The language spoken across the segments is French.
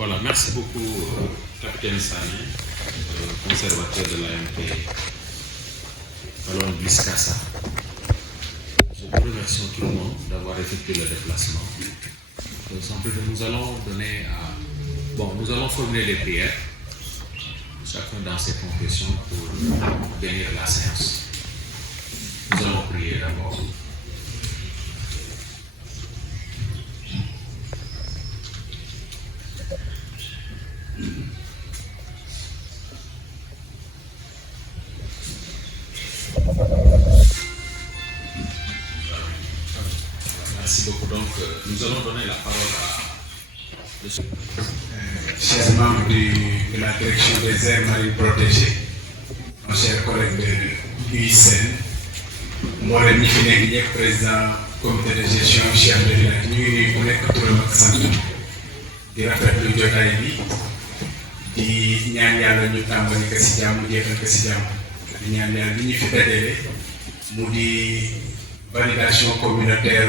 Voilà, merci beaucoup, capitaine Sani, conservateur de l'AMP Kalon Bliskassa. Je vous remercie tout le monde d'avoir effectué le déplacement. Nous allons nous allons formuler les prières, chacun dans ses confessions pour bénir la séance. Nous allons prier d'abord. Merci beaucoup. Donc, nous allons donner la parole à chers membres de la direction des aires marines protégées, nos chers collègues de l'UICN, moi le Mifiné président comité de gestion chef de village, ñu ngi nuyu ku nekk turam ak sant di rafetlu jotaay bi di ñaan yàlla ñu tàmbali ko si jàmm jeexal ko si jàmm di ñaan yàlla bi ñu fi dajale mu di validation communautaire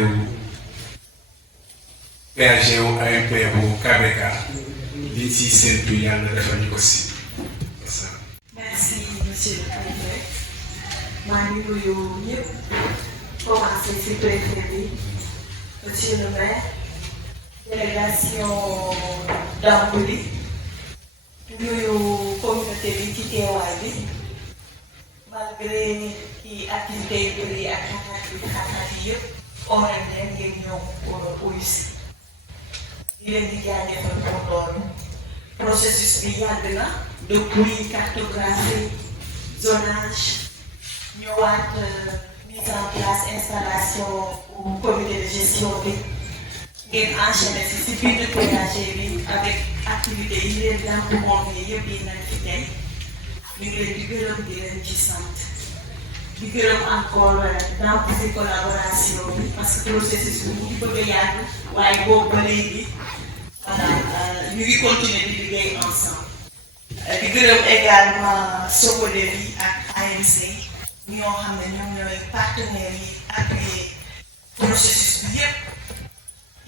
PAG wu AMP bu KBK liñ si séntu yàlla defal ñu ko si. Merci monsieur le préfet. maa ngi nuyu ñëpp commencé si préfet bi monsieur le maire délégation d'Ambouli nuyu communauté bi ci teewaay bi malgré ki activité yu bëri ak xaxaat yi yëpp oral leen ngeen ñëw pour uyu si di leen di jaajëfal pour loolu processus bi yàgg na depuis cartographie zonage ñëwaat mise en place installation ou comité de gestion bi ngeen enchaîné si biir PAG bi avec activité yi leen daan moom yëpp yi nañ fi tey ñu ngi leen di gërëm di leen ci sant di gërëm encore dans ci collaboration bi parce que processus bi mu ngi bëgg a yàgg waaye boobu ba léegi voilà ñu ngi continuer di liggéey ensemble. di gërëm également Sokodevi ak AMC ñoo xam ne ñoom ñooy partenaires yi appuyé processus bi yëpp.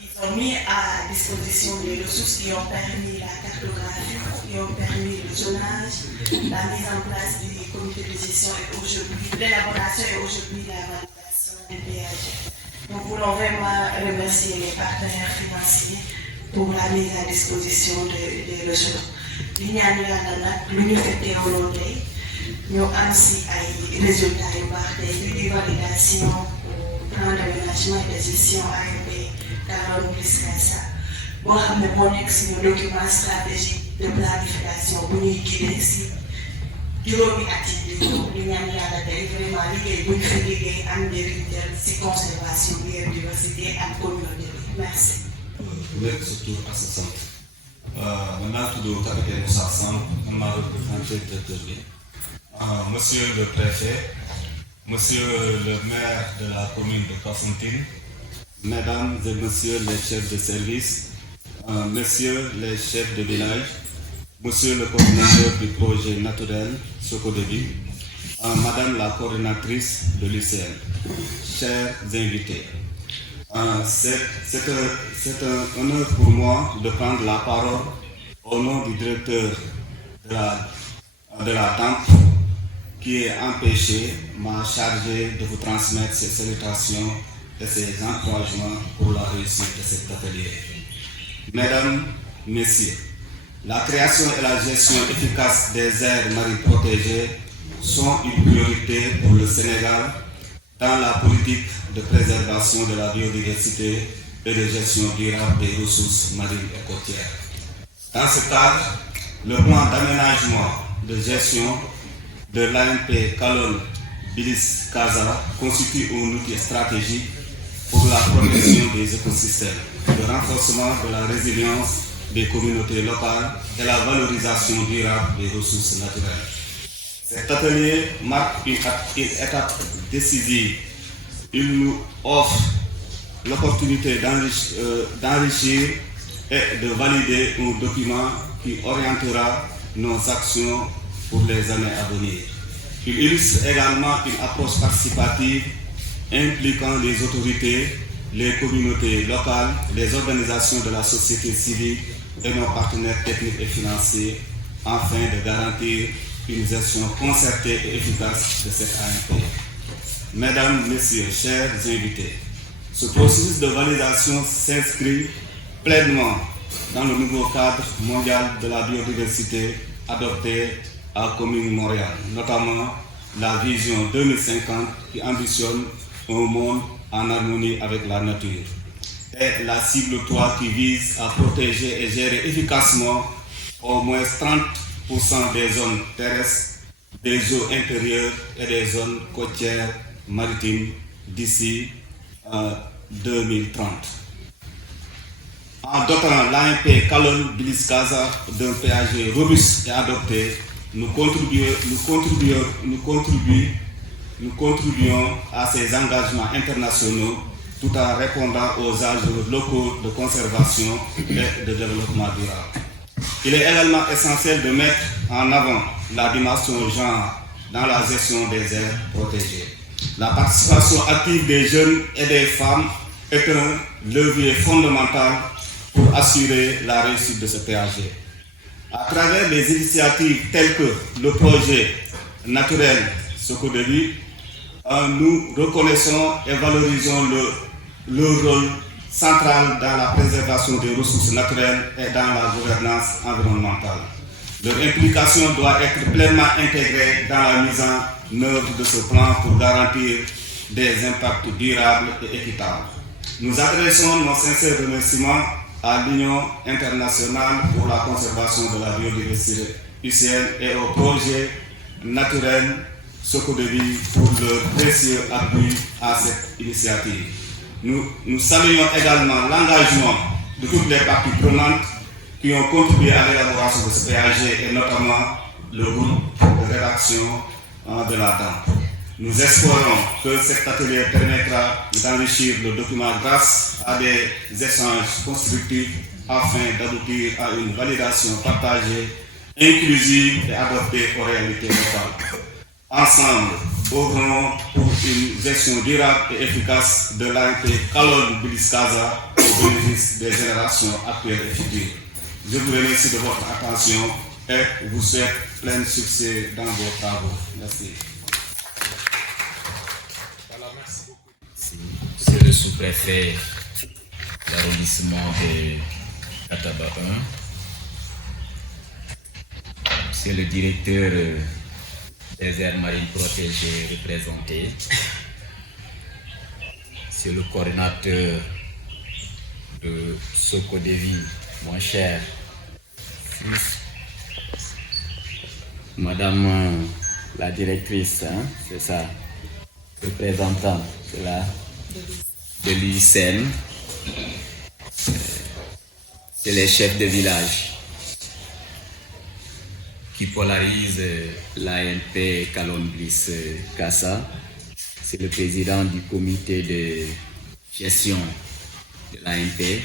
Ils ont mis à disposition des ressources qui ont permis la cartographie, qui ont permis le zonage, la mise en place du comité de gestion et aujourd'hui l'élaboration et aujourd'hui la validation des PAG. Nous voulons vraiment remercier les partenaires financiers pour la mise à disposition des ressources. Di ñaan yàlla nag lu ñu fekkee woon tey ñu am si ay résultats yu baax tey di validation plan d'aménagement et de gestion AMP Kalon Bliskassa boo xam ne moo nekk suñu document stratégique de planification bu ñuy guidé si juróomi at yi di ñëw di ñaan yàlla tey vraiment liggéey bu ñu fa liggéey am njëriñ si conservation biodiversité ak communauté bi merci. Nekk surtout à sa sant man maa tudd capitaine Moussa Samb man maa représenté directeur bi monsieur le préfet, monsieur le maire de la commune de Kafountine, mesdames et messieurs les chefs de service, messieurs les chefs de village, monsieur le coordinateur du projet naturel Sokodevi, madame la coordinatrice de l'UICN, chers invités. C'est un honneur pour moi de prendre la parole au nom du directeur de la TAMP qui est empêché, m'a chargé de vous transmettre ses salutations et ses encouragements pour la réussite de cet atelier. Mesdames, Messieurs, la création et la gestion efficace des aires marines protégées sont une priorité pour le Sénégal dans la politique de préservation de la biodiversité et de gestion durable des ressources marines et côtières. Dans ce cadre, le plan d'aménagement de gestion de l'AMP Kalon Bliskassa constitue un outil stratégique pour la protection des écosystèmes, le renforcement de la résilience des communautés locales et la valorisation durable des ressources naturelles. Cet atelier marque une étape décisive. Il nous offre l'opportunité d'enrichir et de valider un document qui orientera nos actions pour les années à venir. Il illustre également une approche participative impliquant les autorités, les communautés locales, les organisations de la société civile et nos partenaires techniques et financiers afin de garantir une gestion concertée et efficace de cette AMP. Mesdames, Messieurs, chers invités, ce processus de validation s'inscrit pleinement dans le nouveau cadre mondial de la biodiversité adopté à Comines-Montréal, notamment la vision 2050 qui ambitionne un monde en harmonie avec la nature, et la cible 3 qui vise à protéger et gérer efficacement au moins 30% des zones terrestres, des eaux intérieures et des zones côtières maritimes d'ici 2030. En dotant l'AMP Calonne-Bliss-Casa d'un péage robuste et adopté, nous contribuons à ces engagements internationaux tout en répondant aux enjeux locaux de conservation et de développement durable. Il est également essentiel de mettre en avant la dimension genre dans la gestion des aires protégées. La participation active des jeunes et des femmes est un levier fondamental pour assurer la réussite de ce PAG. À travers des initiatives telles que le projet naturel Sokodevi, nous reconnaissons et valorisons le rôle central dans la préservation des ressources naturelles et dans la gouvernance environnementale. Leur implication doit être pleinement intégrée dans la mise en œuvre de ce plan pour garantir des impacts durables et équitables. Nous adressons nos sincères remerciements à l'Union internationale pour la conservation de la biodiversité UCN et au projet naturel Sokodevi pour leur précieux appui à cette initiative. Nous saluons également l'engagement de toutes les parties prenantes qui ont contribué à l'élaboration de ce PAG et notamment le groupe de rédaction de la DAMP. Nous espérons que cet atelier permettra d'enrichir le document grâce à des échanges constructifs afin d'aboutir à une validation partagée, inclusive et adaptée aux réalités locales. Ensemble, œuvrons pour une gestion durable et efficace de l'AMP Calonne-Bliss-Casa au bénéfice des générations actuelles et futures. Je vous remercie de votre attention et vous souhaite plein succès dans vos travaux. Merci. C'est le sous-préfet d'arrondissement de Kataba 1. C'est le directeur des aires marines protégées représentées. C'est le coordinateur de Sokodevi, mon cher fils. Madame la directrice, c'est ça, représentant de l'UICN. C'est les chefs de village qui polarisent l'AMP Calonne-Bliss-Casa. C'est le président du comité de gestion de l'AMP.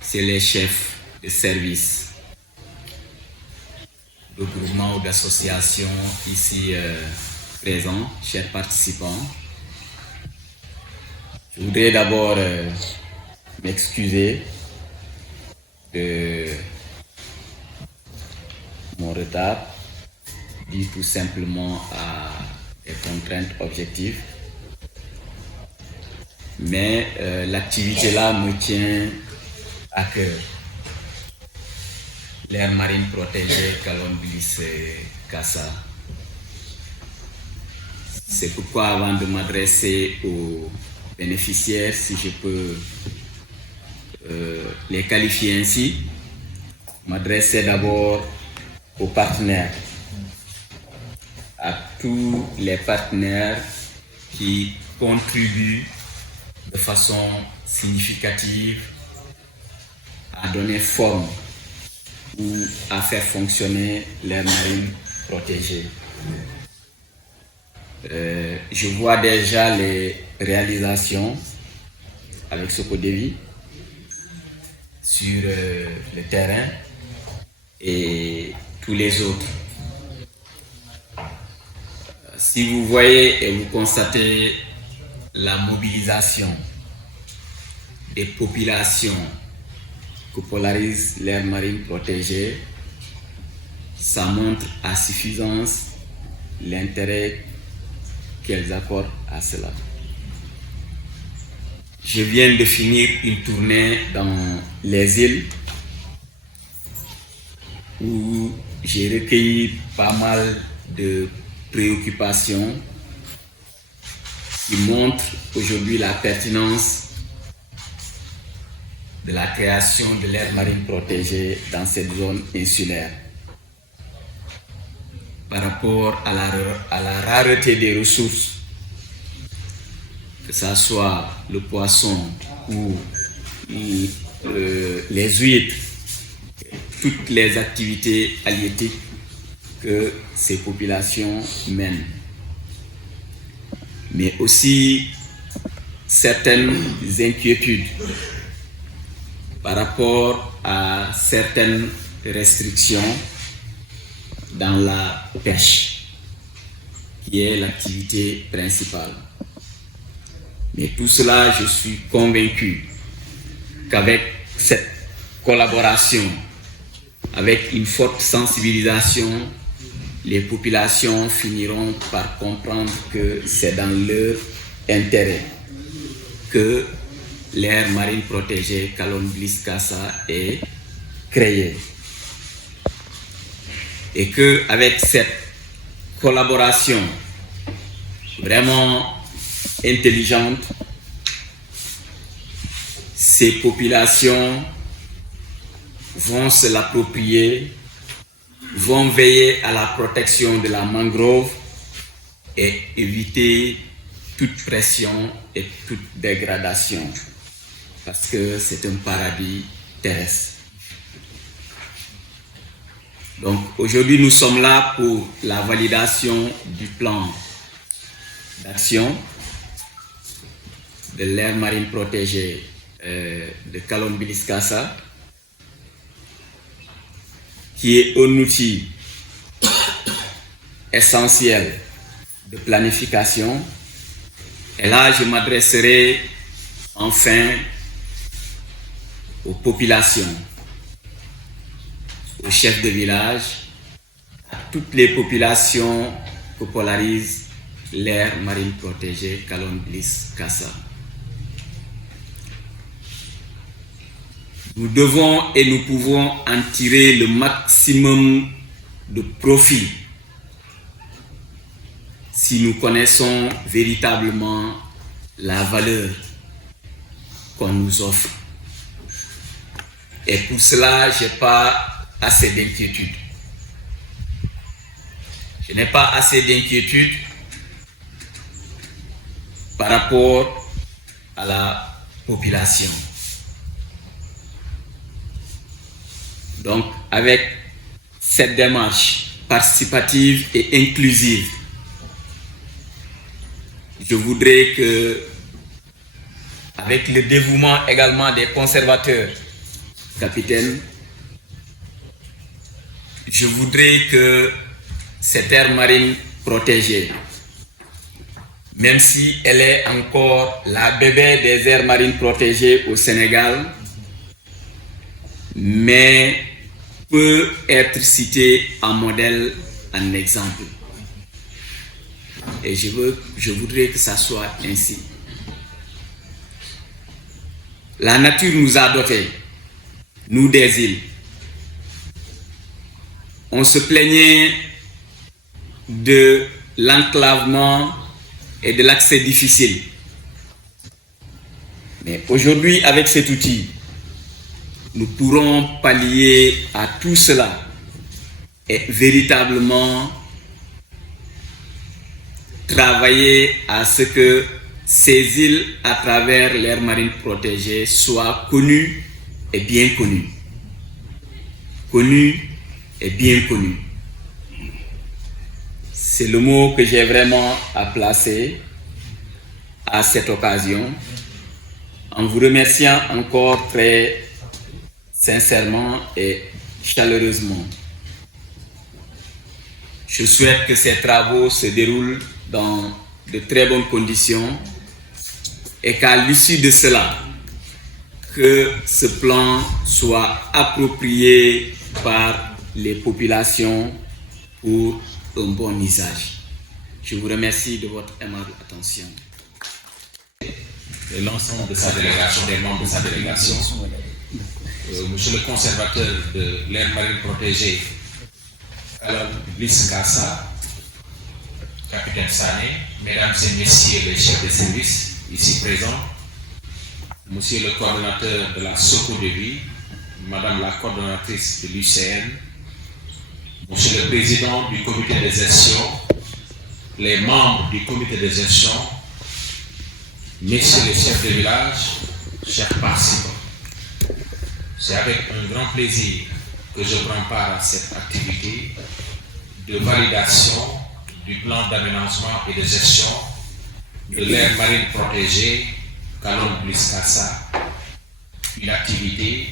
C'est les chefs de service, de groupements ou d'associations ici présents, chers participants. Je voudrais d'abord m'excuser de mon retard, dû tout simplement à des contraintes objectives. Mais l'activité là me tient à cœur. L'aire marine protégée Calonne-Bliss-Casa. C'est pourquoi avant de m'adresser aux bénéficiaires, si je peux les qualifier ainsi, m'adresser d'abord aux partenaires, à tous les partenaires qui contribuent de façon significative à donner forme ou à faire fonctionner l'aire marine protégée. Je vois déjà les réalisations avec Sokodevi sur le terrain et tous les autres. Si vous voyez et vous constatez la mobilisation des populations que polarise l'aire marine protégée, ça montre à suffisance l'intérêt qu'elles accordent à cela. Je viens de finir une tournée dans les îles où j'ai recueilli pas mal de préoccupations qui montrent aujourd'hui la pertinence de la création de l'aire marine protégée dans cette zone insulaire. Par rapport à la rareté des ressources, que ce soit le poisson ou les huîtres, toutes les activités halieutiques que ces populations mènent. Mais aussi certaines inquiétudes par rapport à certaines restrictions dans la pêche, qui est l'activité principale. Mais tout cela, je suis convaincu qu'avec cette collaboration, avec une forte sensibilisation, les populations finiront par comprendre que c'est dans leur intérêt que l'aire marine protégée Kalon Bliss Kassa est créée. Et qu'avec cette collaboration vraiment intelligente, ces populations vont se l'approprier, vont veiller à la protection de la mangrove et éviter toute pression et toute dégradation, parce que c'est un paradis terrestre. Donc aujourd'hui, nous sommes là pour la validation du plan d'action de l'aire marine protégée de Kalon Bliss Kassa, qui est un outil essentiel de planification. Et là, je m'adresserai enfin aux populations, aux chefs de village, à toutes les populations que polarise l'aire marine protégée Kalon Bliss Kassa. Nous devons et nous pouvons en tirer le maximum de profit si nous connaissons véritablement la valeur qu'on nous offre. Et pour cela, je n'ai pas assez d'inquiétude. Je n'ai pas assez d'inquiétude par rapport à la population. Donc, avec cette démarche participative et inclusive, je voudrais que, avec le dévouement également des conservateurs, capitaine, je voudrais que cette aire marine protégée, même si elle est encore la bébé des aires marines protégées au Sénégal, mais peut être citée en modèle, en exemple. Et je voudrais que ça soit ainsi. La nature nous a dotés, nous des îles. On se plaignait de l'enclavement et de l'accès difficile. Mais aujourd'hui, avec cet outil, nous pourrons pallier à tout cela et véritablement travailler à ce que ces îles, à travers l'aire marine protégée, soient connues et bien connues. Connues et bien connues. C'est le mot que j'ai vraiment à placer à cette occasion, en vous remerciant encore très sincèrement et chaleureusement. Je souhaite que ces travaux se déroulent dans de très bonnes conditions et qu'à l'issue de cela, que ce plan soit approprié par les populations pour un bon usage. Je vous remercie de votre aimable attention. Et l'ensemble de sa délégation, des membres de sa délégation, monsieur le conservateur de l'aire marine protégée, Alon Bliss Kassa, capitaine Sané, mesdames et messieurs les chefs de service ici présents, monsieur le coordonnateur de la Soko de Vie, madame la coordonnatrice de l'UCN, monsieur le président du comité de gestion, les membres du comité de gestion, messieurs les chefs de village, chers participants. C'est avec un grand plaisir que je prends part à cette activité de validation du plan d'aménagement et de gestion de l'aire marine protégée Kalon Bliss Kassa, une activité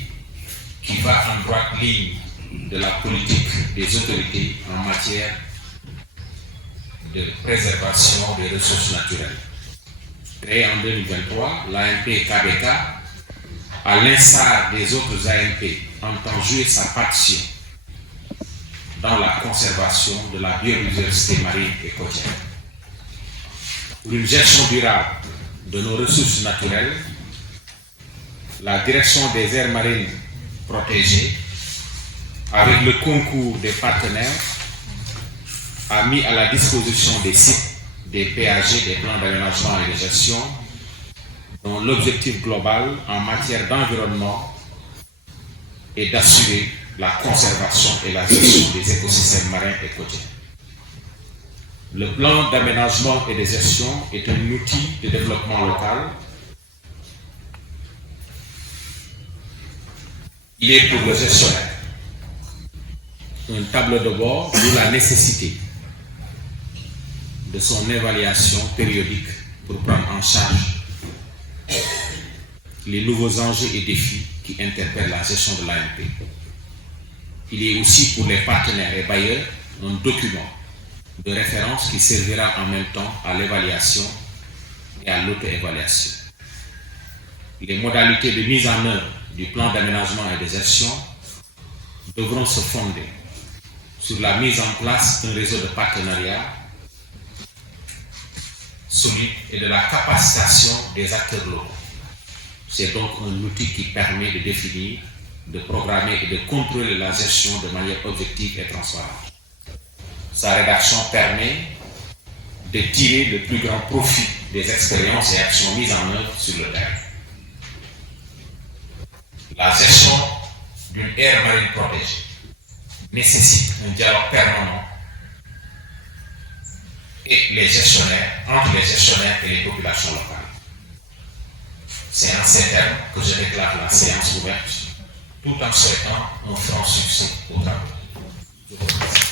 qui va en droite ligne de la politique des autorités en matière de préservation des ressources naturelles. Créée en 2023, l'AMP KBK, à l'instar des autres AMP, entend jouer sa partition dans la conservation de la biodiversité marine et côtière. Pour une gestion durable de nos ressources naturelles, la direction des aires marines protégées, avec le concours des partenaires, a mis à la disposition des sites des PAG, des plans d'aménagement et de gestion, dont l'objectif global en matière d'environnement est d'assurer la conservation et la gestion des écosystèmes marins et côtiers. Le plan d'aménagement et de gestion est un outil de développement local. Il est pour le gestionnaire un tableau de bord, d'où la nécessité de son évaluation périodique pour prendre en charge les nouveaux enjeux et défis qui interpellent la gestion de l'AMP. Il est aussi pour les partenaires et bailleurs un document de référence qui servira en même temps à l'évaluation et à l'auto-évaluation. Les modalités de mise en œuvre du plan d'aménagement et de gestion devront se fonder sur la mise en place d'un réseau de partenariats solide et de la capacitation des acteurs locaux. C'est donc un outil qui permet de définir, de programmer et de contrôler la gestion de manière objective et transparente. Sa rédaction permet de tirer le plus grand profit des expériences et actions mises en œuvre sur le terrain. La gestion d'une aire marine protégée nécessite un dialogue permanent entre les gestionnaires et les populations locales. C'est en ces termes que je déclare la séance ouverte, tout en souhaitant un franc succès au travail.